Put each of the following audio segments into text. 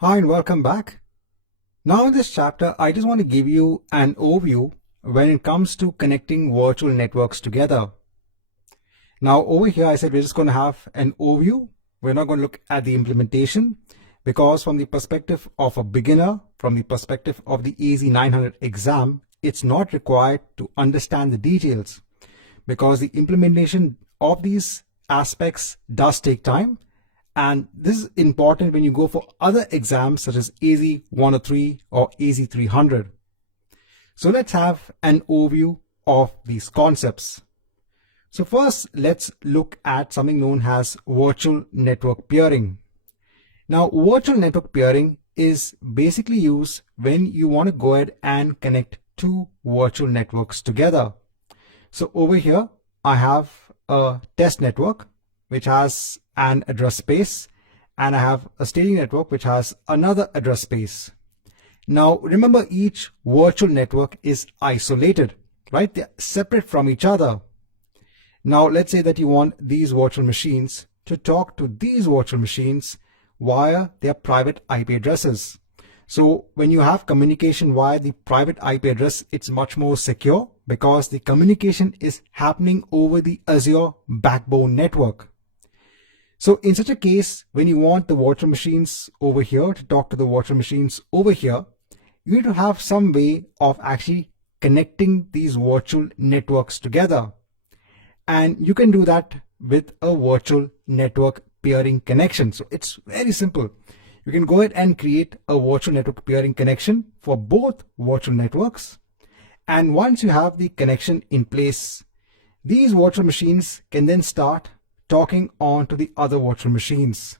Hi and welcome back. Now in this chapter, I just want to give you an overview when it comes to connecting virtual networks together. Now over here, I said we're just going to have an overview. We're not going to look at the implementation because from the perspective of a beginner, from the perspective of the AZ900 exam, it's not required to understand the details because the implementation of these aspects does take time. And this is important when you go for other exams such as AZ103 or AZ300. So let's have an overview of these concepts. So first, let's look at something known as virtual network peering. Now, virtual network peering is basically used when you want to go ahead and connect two virtual networks together. So over here, I have a test network which has an address space, and I have a staging network which has another address space. Now remember, each virtual network is isolated, right? They're separate from each other. Now let's say that you want these virtual machines to talk to these virtual machines via their private IP addresses. So when you have communication via the private IP address, it's much more secure because the communication is happening over the Azure backbone network. So in such a case, when you want the virtual machines over here to talk to the virtual machines over here, you need to have some way of actually connecting these virtual networks together. And you can do that with a virtual network peering connection. So it's very simple. You can go ahead and create a virtual network peering connection for both virtual networks. And once you have the connection in place, these virtual machines can then start talking on to the other virtual machines.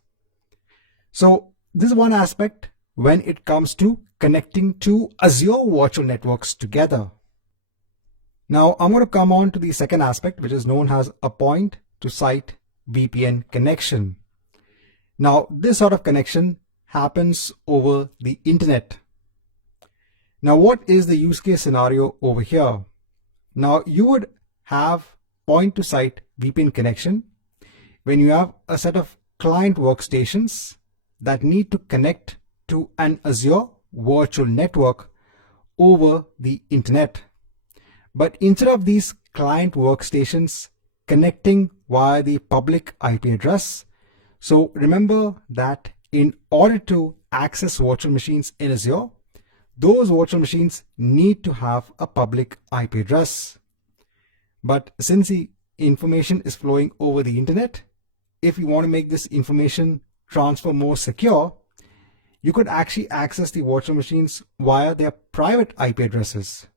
So this is one aspect when it comes to connecting two Azure virtual networks together. Now I'm going to come on to the second aspect, which is known as a point-to-site VPN connection. Now this sort of connection happens over the internet. Now what is the use case scenario over here? Now you would have point-to-site VPN connection when you have a set of client workstations that need to connect to an Azure virtual network over the internet. But instead of these client workstations connecting via the public IP address, so remember that in order to access virtual machines in Azure, those virtual machines need to have a public IP address. But since the information is flowing over the internet, if you want to make this information transfer more secure, you could actually access the virtual machines via their private IP addresses.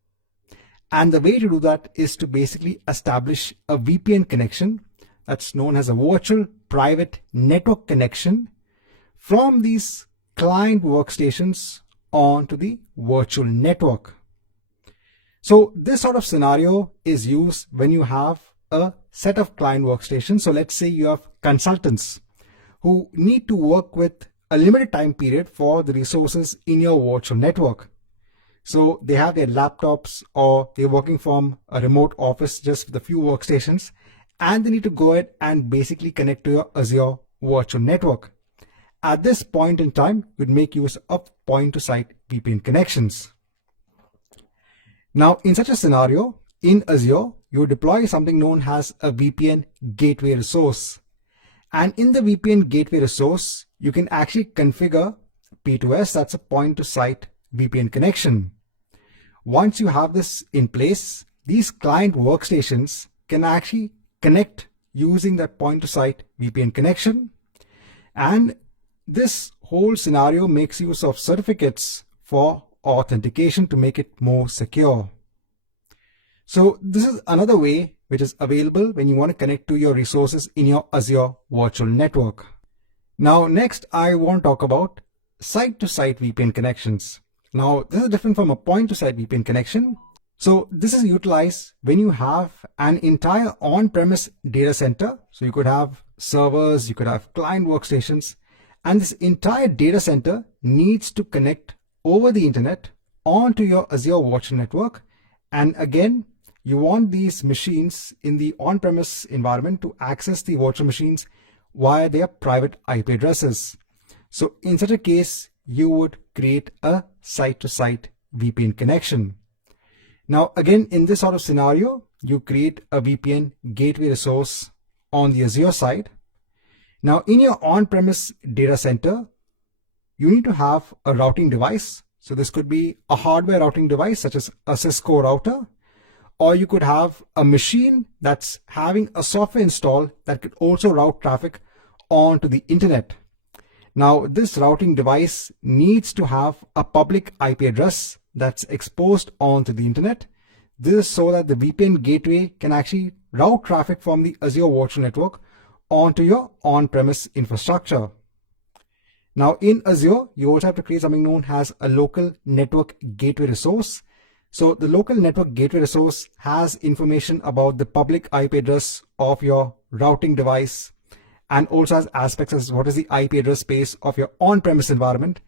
And the way to do that is to basically establish a VPN connection that's known as a virtual private network connection from these client workstations onto the virtual network. So this sort of scenario is used when you have a set of client workstations. So let's say you have consultants who need to work with a limited time period for the resources in your virtual network. So they have their laptops or they're working from a remote office just with a few workstations, and they need to go ahead and basically connect to your Azure virtual network. At this point in time, you'd make use of point-to-site VPN connections. Now in such a scenario, in Azure, you deploy something known as a VPN gateway resource. And in the VPN gateway resource, you can actually configure P2S, that's a point-to-site VPN connection. Once you have this in place, these client workstations can actually connect using that point-to-site VPN connection. And this whole scenario makes use of certificates for authentication to make it more secure. So this is another way which is available when you want to connect to your resources in your Azure virtual network. Now next, I want to talk about site-to-site VPN connections. Now this is different from a point-to-site VPN connection. So this is utilized when you have an entire on-premise data center. So you could have servers, you could have client workstations, and this entire data center needs to connect over the internet onto your Azure virtual network. And again, you want these machines in the on-premise environment to access the virtual machines via their private IP addresses. So in such a case, you would create a site-to-site VPN connection. Now, again, in this sort of scenario, you create a VPN gateway resource on the Azure side. Now, in your on-premise data center, you need to have a routing device. So this could be a hardware routing device such as a Cisco router, or you could have a machine that's having a software installed that could also route traffic onto the internet. Now, this routing device needs to have a public IP address that's exposed onto the internet. This is so that the VPN gateway can actually route traffic from the Azure Virtual Network onto your on-premise infrastructure. Now, in Azure, you also have to create something known as a local network gateway resource. So the local network gateway resource has information about the public IP address of your routing device, and also has aspects as what is the IP address space of your on-premise environment.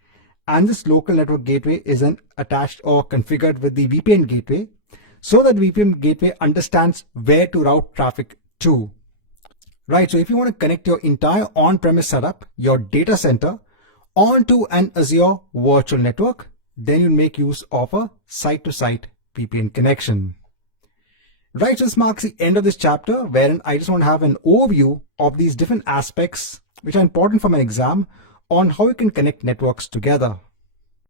And this local network gateway is then attached or configured with the VPN gateway, so that VPN gateway understands where to route traffic to. Right, so if you want to connect your entire on-premise setup, your data center, onto an Azure virtual network, then you make use of a site-to-site VPN connection. Right, so this marks the end of this chapter, wherein I just want to have an overview of these different aspects which are important for my exam on how you can connect networks together.